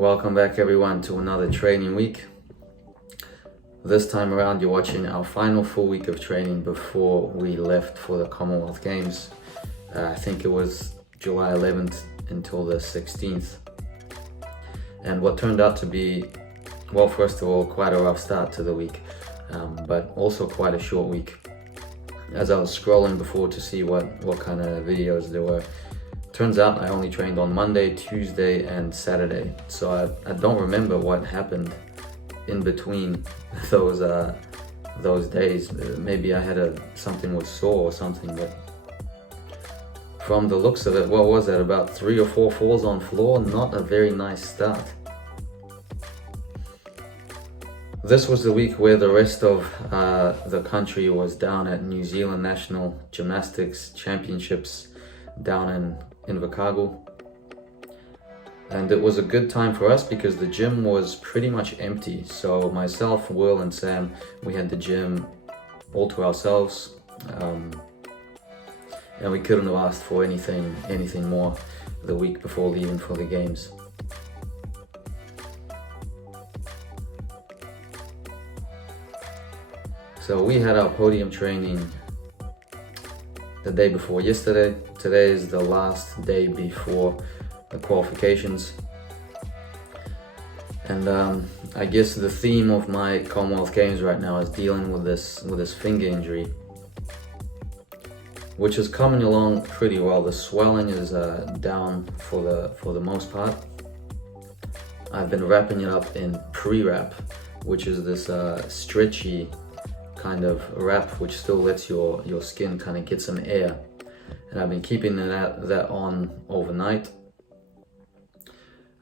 Welcome back everyone to another training week. This time around you're watching our final full week of training before we left for the Commonwealth Games. I think it was July 11th until the 16th. And what turned out to be, well, first of all, quite a rough start to the week, but also quite a short week. As I was scrolling before to see what kind of videos there were, turns out I only trained on Monday, Tuesday and Saturday. So I don't remember what happened in between those days. Maybe I had something was sore or something, but from the looks of it, what was that, about 3 or 4 falls on floor? Not a very nice start. This was the week where the rest of the country was down at New Zealand National Gymnastics Championships down in Invercargill. And it was a good time for us because the gym was pretty much empty. So myself, Will and Sam, we had the gym all to ourselves. And we couldn't have asked for anything more the week before leaving for the games. So we had our podium training the day before yesterday. Today is the last day before the qualifications. And I guess the theme of my Commonwealth Games right now is dealing with this finger injury, which is coming along pretty well. The swelling is down for the most part. I've been wrapping it up in pre-wrap, which is this stretchy kind of wrap which still lets your skin kind of get some air. And I've been keeping that on overnight.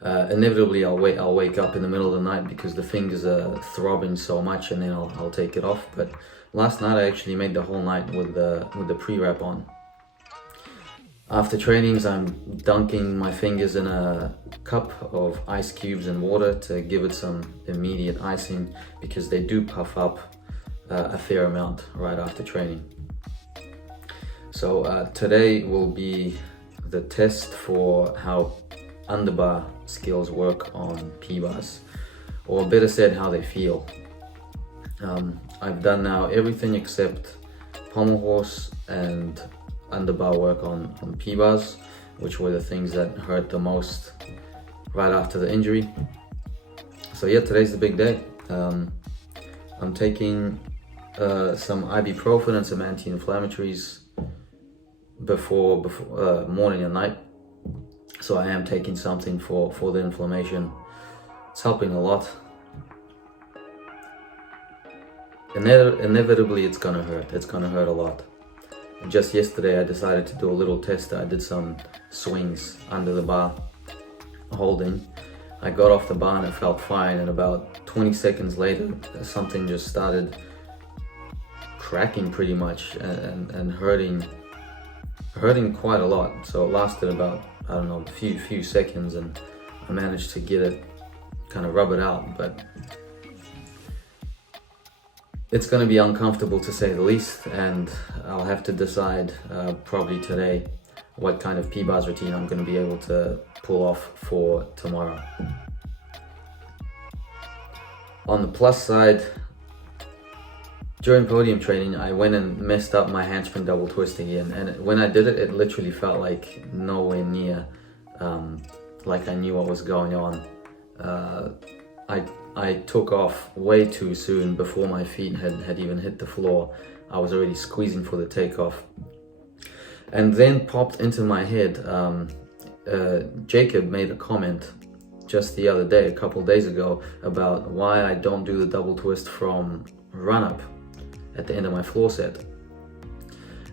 Inevitably I'll wake up in the middle of the night because the fingers are throbbing so much, and then I'll take it off. But last night I actually made the whole night with the pre-wrap on. After trainings, I'm dunking my fingers in a cup of ice cubes and water to give it some immediate icing, because they do puff up a fair amount right after training. So today will be the test for how underbar skills work on P-bars, or better said, how they feel. I've done now everything except pommel horse and underbar work on P-bars, which were the things that hurt the most right after the injury. So yeah, today's the big day. I'm taking some ibuprofen and some anti-inflammatories before morning and night. So I am taking something for the inflammation. It's helping a lot. Inevitably it's gonna hurt. It's gonna hurt a lot. Just yesterday I decided to do a little test. I did some swings under the bar holding. I got off the bar and it felt fine, and about 20 seconds later something just started cracking pretty much and hurting quite a lot. So it lasted about, I don't know, a few seconds, and I managed to get it, kind of rub it out. But it's going to be uncomfortable to say the least, and I'll have to decide probably today what kind of P-bars routine I'm going to be able to pull off for tomorrow. On the plus side, during podium training, I went and messed up my handspring double twist again, and when I did it, it literally felt like nowhere near like I knew what was going on. I took off way too soon before my feet had even hit the floor. I was already squeezing for the takeoff. And then popped into my head, Jacob made a comment just the other day, a couple days ago, about why I don't do the double twist from run-up at the end of my floor set.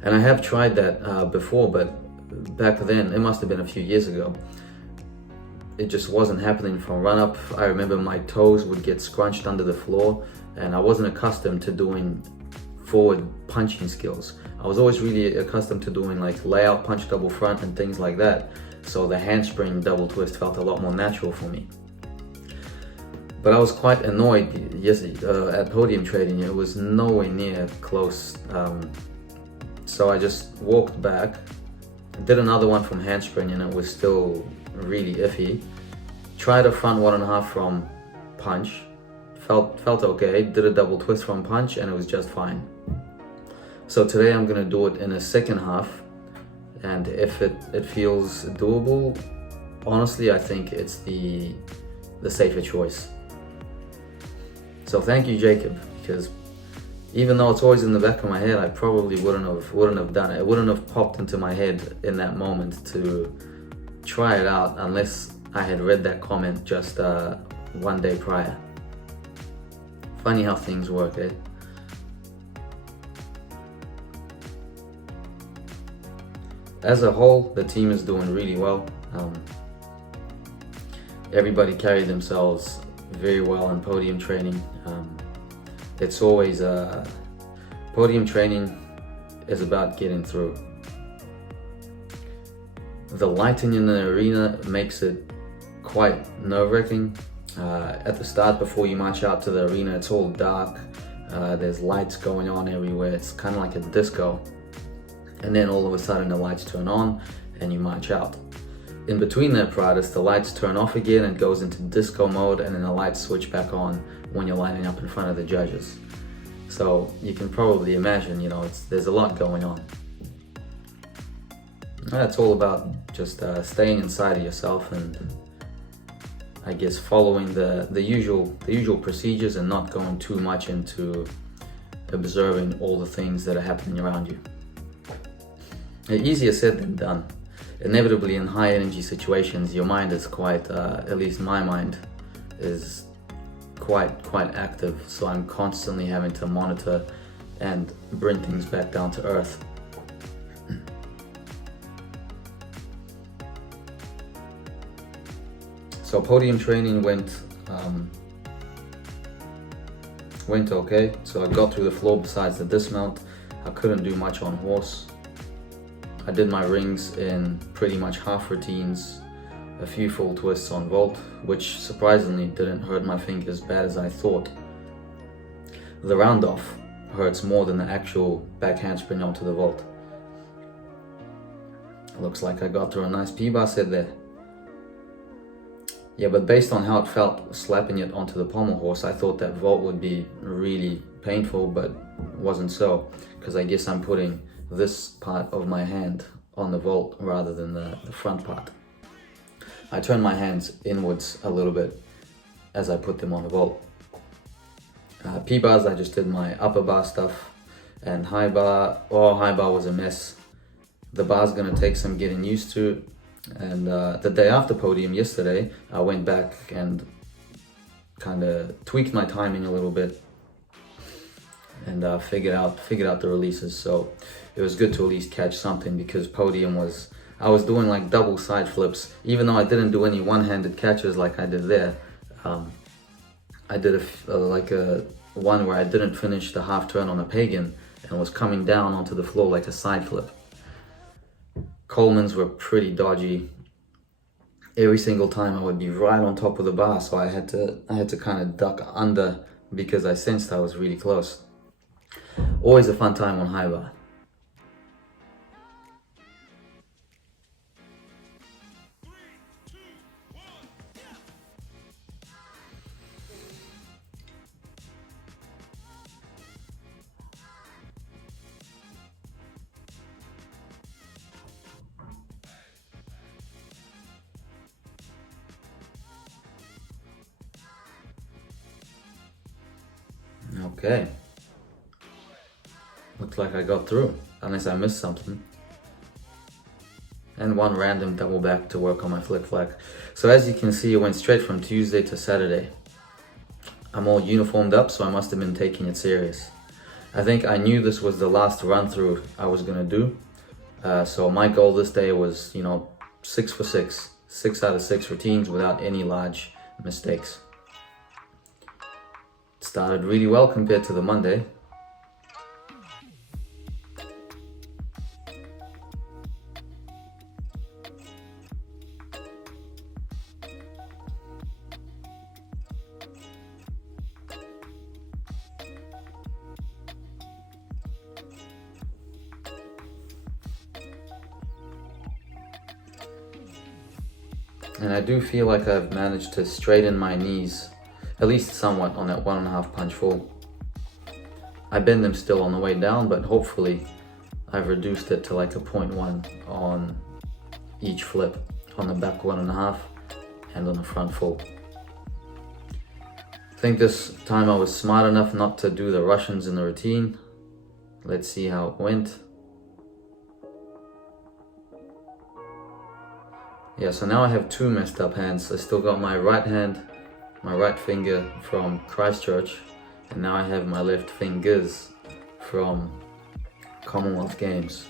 And I have tried that before, but back then, it must have been a few years ago, it just wasn't happening from run-up. I remember my toes would get scrunched under the floor, and I wasn't accustomed to doing forward punching skills. I was always really accustomed to doing like layout punch double front and things like that. So the handspring double twist felt a lot more natural for me. But I was quite annoyed at podium training. It was nowhere near close. So I just walked back, did another one from handspring, and it was still really iffy. Tried a front 1.5 from punch, felt okay, did a double twist from punch, and it was just fine. So today I'm gonna do it in a second half, and if it feels doable, honestly I think it's the safer choice. So thank you, Jacob, because even though it's always in the back of my head, I probably wouldn't have done it. It wouldn't have popped into my head in that moment to try it out unless I had read that comment just one day prior. Funny how things work, eh? As a whole, the team is doing really well. Everybody carried themselves very well in podium training. It's always podium training is about getting through. The lighting in the arena makes it quite nerve-wracking. At the start, before you march out to the arena, it's all dark. There's lights going on everywhere. It's kind of like a disco. And then all of a sudden the lights turn on and you march out. In between the apparatus, the lights turn off again and goes into disco mode, and then the lights switch back on when you're lining up in front of the judges. So you can probably imagine, there's a lot going on. It's all about just staying inside of yourself and I guess following the usual procedures and not going too much into observing all the things that are happening around you. Easier said than done. Inevitably in high energy situations, your mind is quite, at least my mind, is quite active. So I'm constantly having to monitor and bring things back down to earth. So podium training went okay. So I got through the floor besides the dismount. I couldn't do much on horse. I did my rings in pretty much half routines, a few full twists on vault, which surprisingly didn't hurt my finger as bad as I thought. The round off hurts more than the actual back handspring onto the vault. Looks like I got through a nice P-bar set there. Yeah, but based on how it felt slapping it onto the pommel horse, I thought that vault would be really painful, but wasn't so, because I guess I'm putting this part of my hand on the vault rather than the front part. I turned my hands inwards a little bit as I put them on the vault. P-bars, I just did my upper bar stuff, and high bar was a mess. The bar's gonna take some getting used to, and the day after podium yesterday, I went back and kind of tweaked my timing a little bit and figured out the releases. So it was good to at least catch something, because podium I was doing like double side flips, even though I didn't do any one-handed catches like I did there. I did a one where I didn't finish the half turn on a pagan and was coming down onto the floor like a side flip. Coleman's were pretty dodgy. Every single time I would be right on top of the bar, so I had to kind of duck under because I sensed I was really close. Always a fun time on high bar. Okay. Looks like I got through, unless I missed something. And one random double back to work on my flick flack. So as you can see, it went straight from Tuesday to Saturday. I'm all uniformed up, so I must have been taking it serious. I think I knew this was the last run through I was gonna do. So my goal this day was, 6 for 6. 6 out of 6 routines without any large mistakes. Started really well compared to the Monday. And I do feel like I've managed to straighten my knees, at least somewhat, on that 1.5 punch full. I bend them still on the way down, but hopefully I've reduced it to like a 0.1 on each flip, on the back 1.5 and on the front full. I think this time I was smart enough not to do the Russians in the routine. Let's see how it went. Yeah, so now I have two messed up hands. I still got my right hand, my right finger from Christchurch, and now I have my left fingers from Commonwealth Games.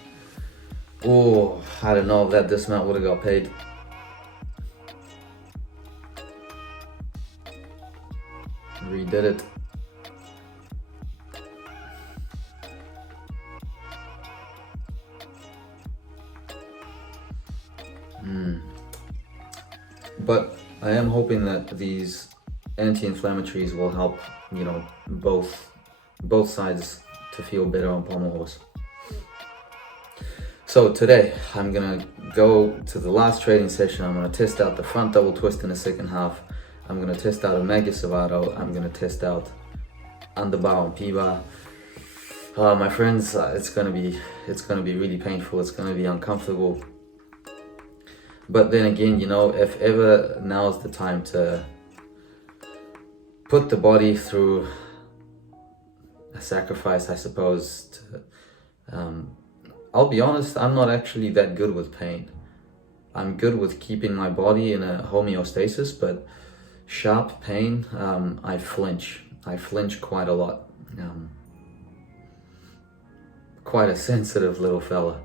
Oh, I don't know if that dismount would have got paid. Redid it. But I am hoping that these anti-inflammatories will help, both sides to feel better on pommel horse. So today I'm gonna go to the last training session. I'm gonna test out the front double twist in the second half. I'm gonna test out a Magus Salvato. I'm gonna test out underbar and P-bar. My friends, it's gonna be really painful. It's gonna be uncomfortable. But then again, if ever now's the time to put the body through a sacrifice, I suppose. I'll be honest, I'm not actually that good with pain. I'm good with keeping my body in a homeostasis, but sharp pain, I flinch. I flinch quite a lot. Quite a sensitive little fella.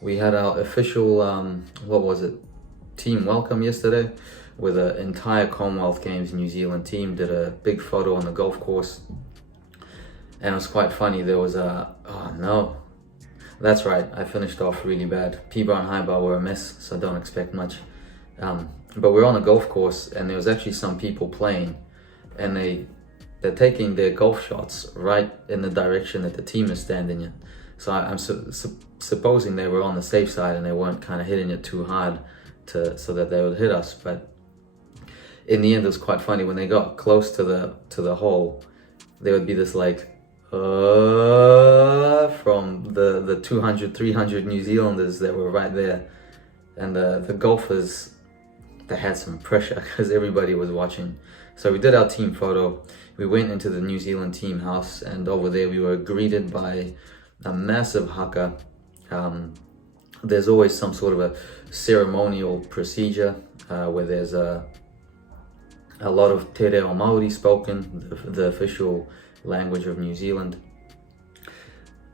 We had our official, team welcome yesterday, with an entire Commonwealth Games New Zealand team. Did a big photo on the golf course. And it was quite funny. There was that's right, I finished off really bad. P-bar and high bar were a mess, so don't expect much. But we're on a golf course, and there was actually some people playing, and they're taking their golf shots right in the direction that the team is standing in. So I'm supposing they were on the safe side and they weren't kind of hitting it too hard so that they would hit us. But in the end, it was quite funny. When they got close to the hole, there would be this like from the 200, 300 New Zealanders that were right there, and the golfers, they had some pressure because everybody was watching. So we did our team photo. We went into the New Zealand team house, and over there we were greeted by a massive haka. There's always some sort of a ceremonial procedure where there's a lot of te reo Māori spoken, the official language of New Zealand.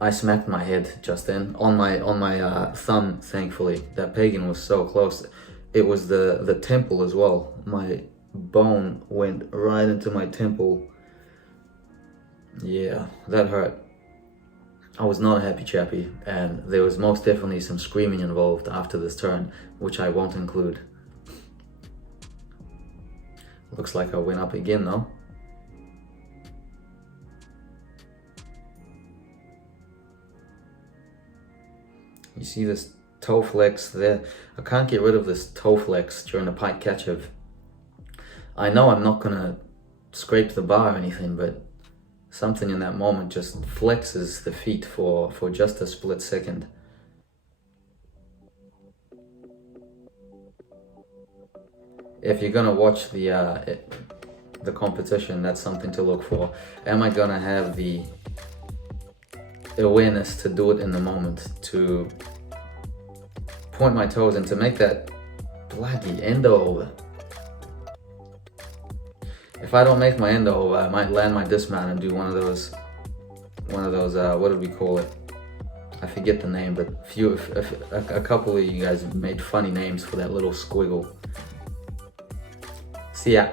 I smacked my head just then on my thumb. Thankfully, that pagan was so close. It was the temple as well. My bone went right into my temple. Yeah, that hurt. I was not a happy chappy, and there was most definitely some screaming involved after this turn, which I won't include. Looks like I went up again though. You see this toe flex there? I can't get rid of this toe flex during the pike catch-up. I know I'm not gonna scrape the bar or anything, but something in that moment just flexes the feet for just a split second. If you're gonna watch the competition, that's something to look for. Am I gonna have the awareness to do it in the moment, to point my toes and to make that bloody endo over? If I don't make my endo over, I might land my dismount and do one of those, what did we call it? I forget the name, but a couple of you guys made funny names for that little squiggle. See ya.